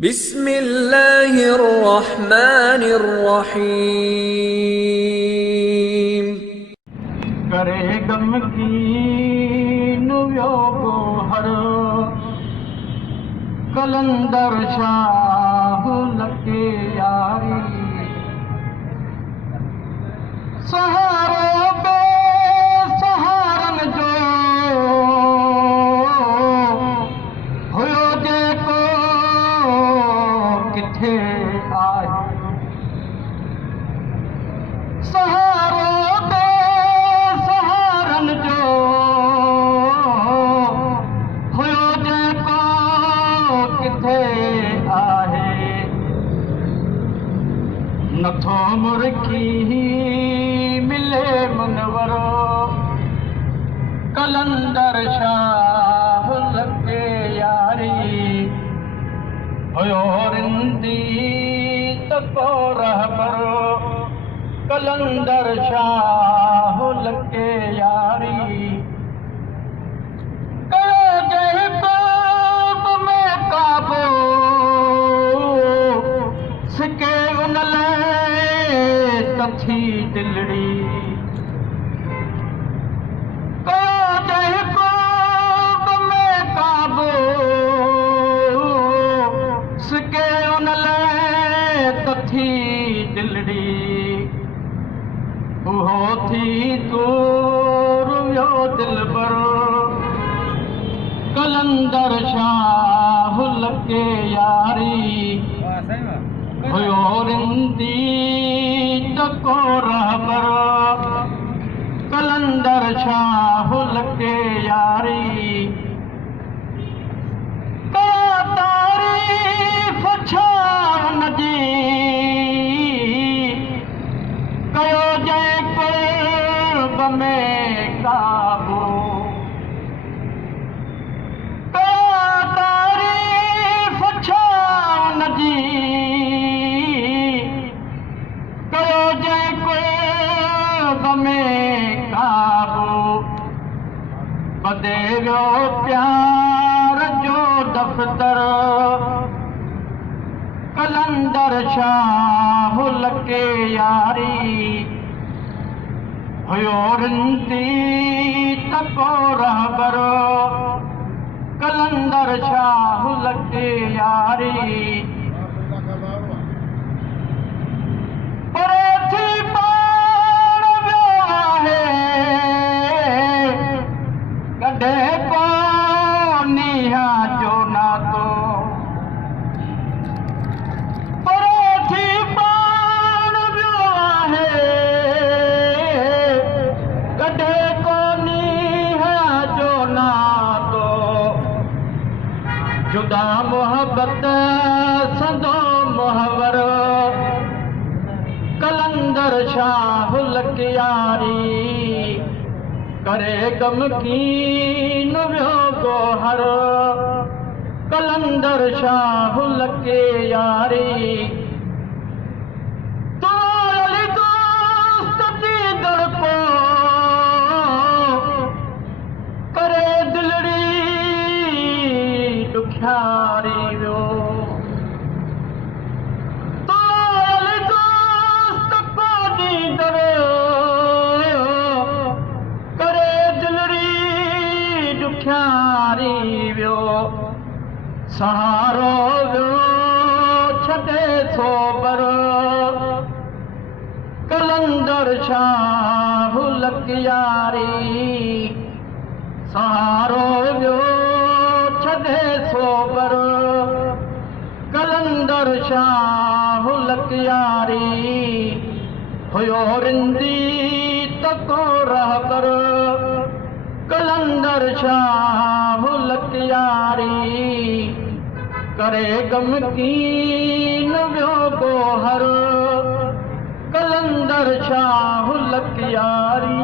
बिस्मिल्लाहिर्रहमानिर्रहीम। करे गम की नुव्यो हर कलंदर शाह लके यारी सहारो बे सहारन जो हुयो जेको किथे आहे सहारो बे सहारन जो हुयो जेको किथे आहे नथो मुरखी मिले मुनवरो कलंदर शाह लगे यारी हुयो रिंदी तको रहबरो कलंदर शाह लगे यारी में काबो सिके उन कथी दिलड़ी में काबो सिके उन कथी दिलड़ी उहो थी तूरियो दिलबरो कलंदर शाह लगे यारी हुयो रिंदी तको रहबर कलंदर शाह लगे यारी तारीफ़ छान जी कयो जय कुर्ब में काबू तारीफ़ छान जी कयो जय कुर्ब में काबू बदे वियो प्यार जो दफ़्तर कलंदर शाह लगे यारी हुयो रिंदी तको रहबर कलंदर शाह लगे यारी पर थी पाण वियो आहे कॾहिं कोन्ही जो नातो पर थी पाण वियो आहे कॾहिं कोन्ही जो नातो जुदा मोहब्बत सदो मुहवर कलंदर शाह लगे यारी करे गम की नुव्यो गोहर कलंदर शाह लगे यारी तोली दोस्त की दड़पो करे दिलड़ी दुखियारी वियो तोली दोस्त को दीदर करे दिलड़ी दुखियारी वियो सहारो वियो छॾे सोबर कलंदर शाह लगे यारी सहारो वियो छॾे सोबर कलंदर शाह लगे यारी हुयो रिंदी तको रहबर कलंदर शाह लगे यारी करे गम की नुव्यो गोहर कलंदर शाह लगे यारी।